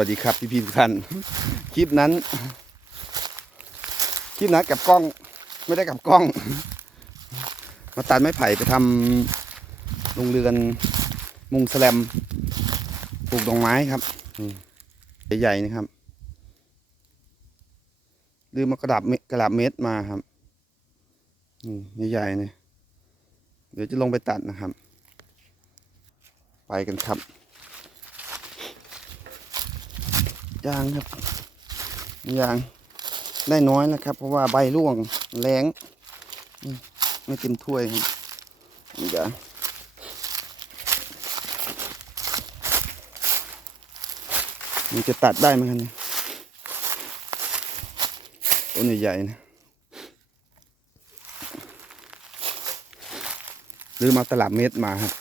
วัสดีครับพี่พี่ทุกท่านคลิปนั้นคลิปนั้นกับกล้องไม่ได้กับกล้อง มาตัดไม้ไผ่ไปทำโรงเรือนมุงแสลมปลูกดอกไม้ครับใหญ่ๆนะครับลืมมากระดับกระดับเม็ดมาครับนี่ใหญ่ๆเนี่ยเดี๋ยวจะลงไปตัดนะครับ ไปกันครับ ยางครับยางได้น้อยนะครับ เพราะว่าใบร่วงแรงไม่เต็มถ้วยครับนี่จ้ะมันจะตัดได้ไหมครับเนี่ยต้นใหญ่ๆนะหรือมาตลับเม็ดมาครับ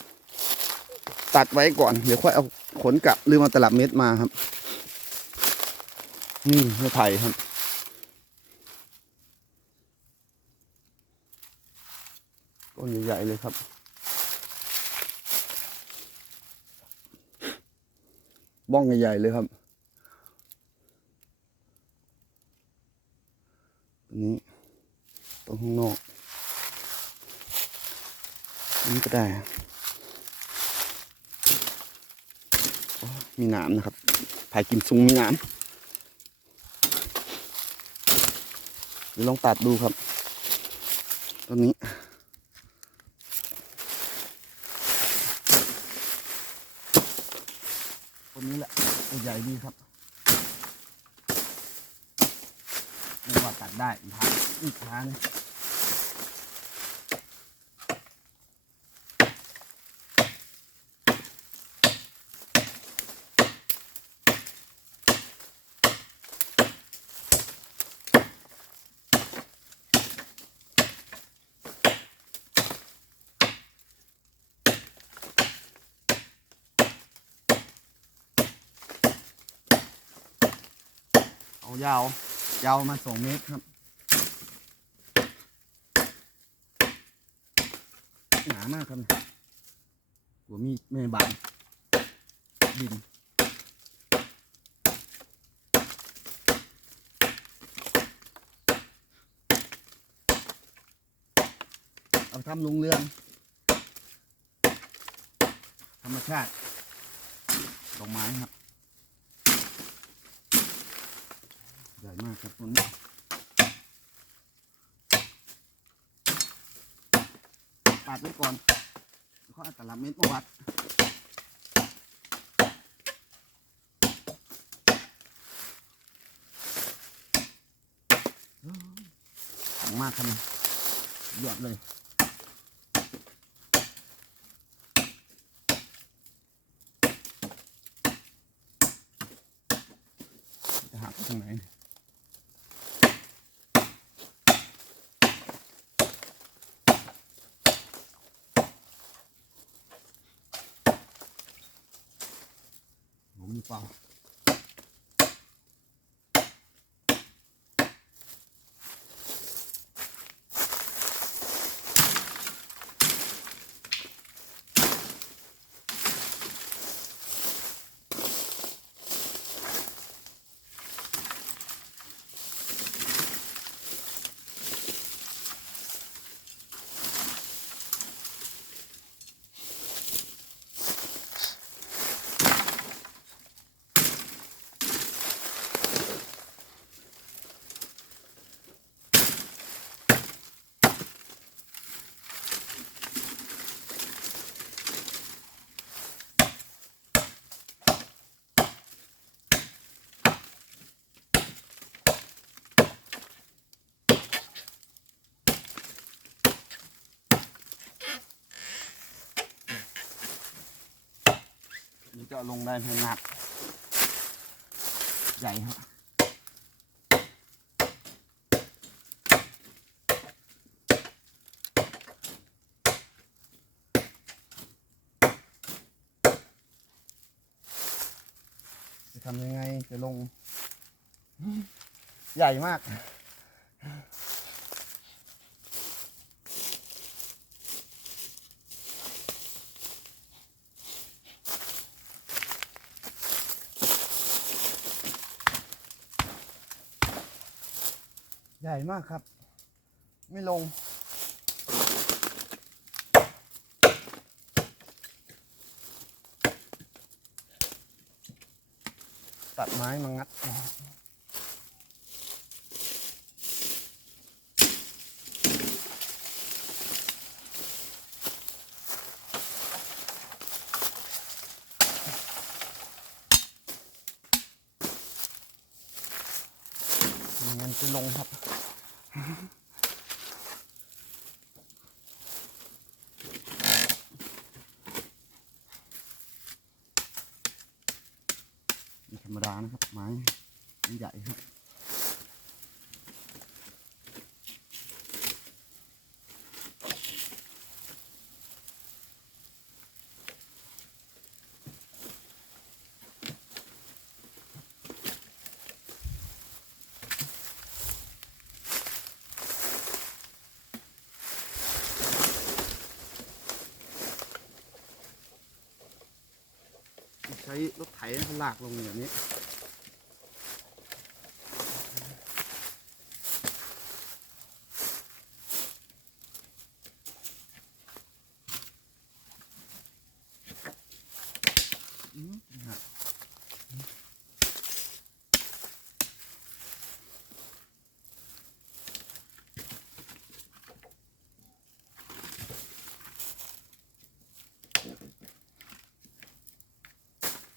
ตัดไว้ก่อน เดี๋ยวค่อยเอาขนกลับหรือมาตลับเม็ดมาครับ นี่ไม้ไผ่ครับ ต้นใหญ่ๆเลยครับบ้องใหญ่ๆเลยครับนนี้ตรงข้างนอกอันนี้ก็ได้ มีหนามนะครับไผ่กิมซุงมีหนาม เดี๋ยวลองตัดดูครับต้นนี้ต้นนี้แหละตัวใหญ่ดีครับไม่ว่าตัดได้อีกทางอีกทาง ยาว ยาวมาสองเมตรครับ หนามากครับเนี่ยหัวมีดไม่บานดินเอาทำลุงเรือนธรรมชาติดอกไม้ครับ ใหญ่มากครับต้นนี้ตัดไว้ก่อนแล้วก็เอาตลับเม็ดมาวัดของมากครับเนี่ยอดเลยจะหักไปทางไหน เนี่ยานี่ก็ลงได้เพียงหนัก ใหญ่ครับจะทำยังไงจะลง ใหญ่มาก ใหญ่มากครับ ไม่ลง ตัดไม้มางัดงั้นจะลงครับ ธรรมดานะครับ ไม้ใหญ่ครับ ใช้รถไถลากลงอย่างนี้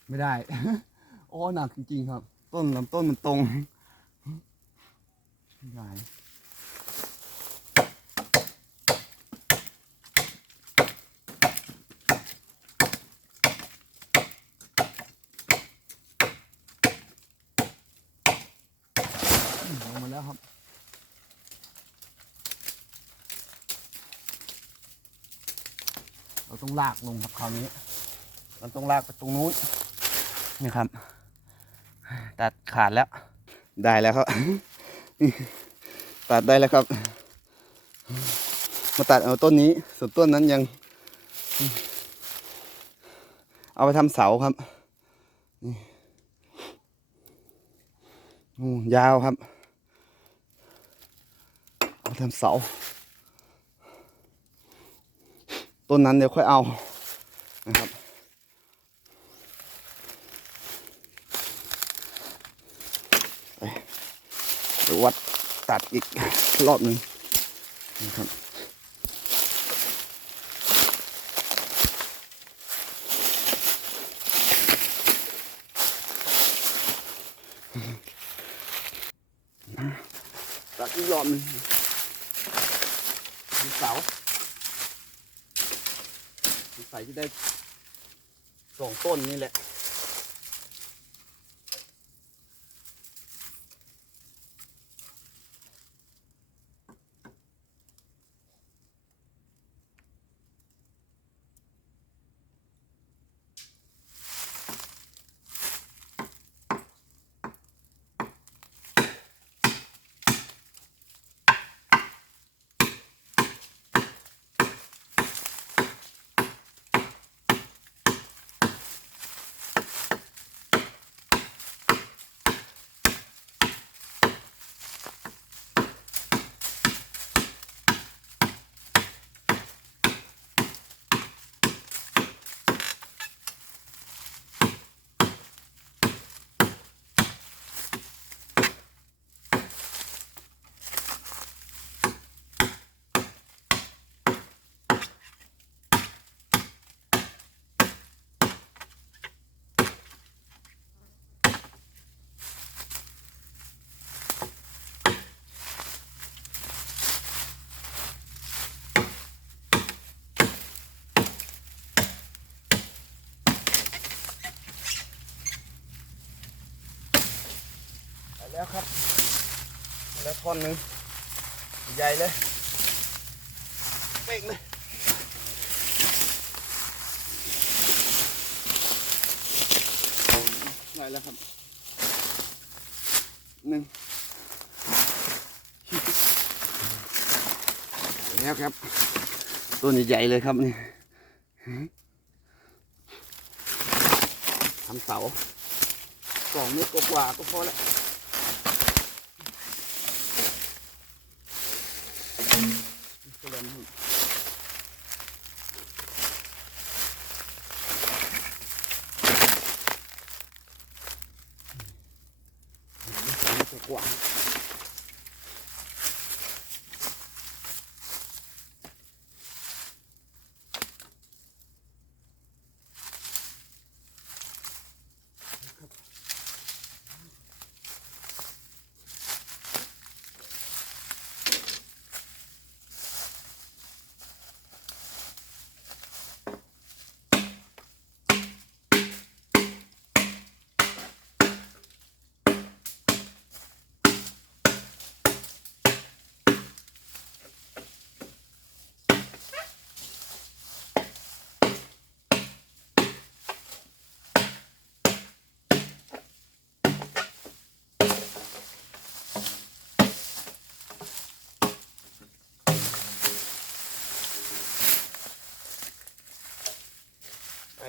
ไม่ได้ โอ้หนักจริงๆครับ ต้นลำต้นมันตรงไม่ได้อืมาแล้วครับเราต้องลากลงครับคราวนี้ มันต้องลากไปตรงนู้น นี่ครับ ตัดขาดแล้ว ได้แล้วครับ ตัดได้แล้วครับ มาตัดเอาต้นนี้ ส่วนต้นนั้นยัง เอาไปทำเสาครับนี่โอ้ยาวครับ เอาไปทำเสา ต้นนั้นเดี๋ยวค่อยเอานะครับ ดี๋ยววัดตัดอีกรอบหนึ่งนะครับตัดอีกรอบหนึ่งเสาใส่ที่ได้สองต้นนี่แหละ ท่อนหนึ่งใหญ่เลยเป๊กเลยได้แล้วครับหนึ่งแล้วครับต้นใหญ่ๆเลยครับนี่ทำเสาสองเมตรกว่าก็พอแล้ว กัน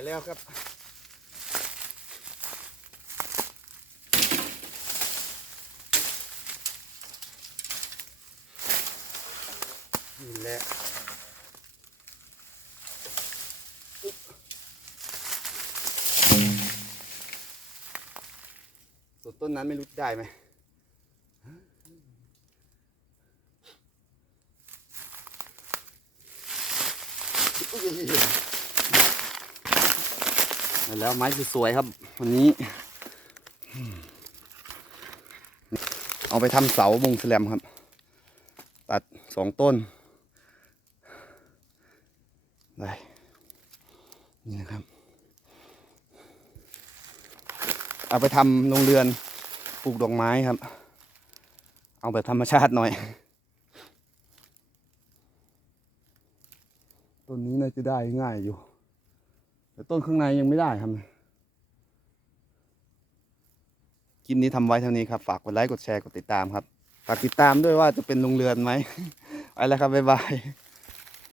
แล้วครับ นี่แหละส่วนต้นนั้นไม่รู้ได้ไหมได้ แล้วไม้สวยๆครับ วันนี้ เอาไปทำเสามุงแสลมครับ ตัดสองต้นได้นี่นะครับ เอาไปทำโรงเรือนปลูกดอกไม้ครับ เอาแบบธรรมชาติหน่อย ต้นนี้น่าจะได้ง่ายอยู่ แต่ต้นข้างในยังไม่ได้ครับคลิปนี้ทำไว้เท่านี้ครับ ฝากกดไลค์กดแชร์กดติดตามครับ ฝากติดตามด้วยว่าจะเป็นโรงเรือนไหมไปแล้วครับ บ๊ายบาย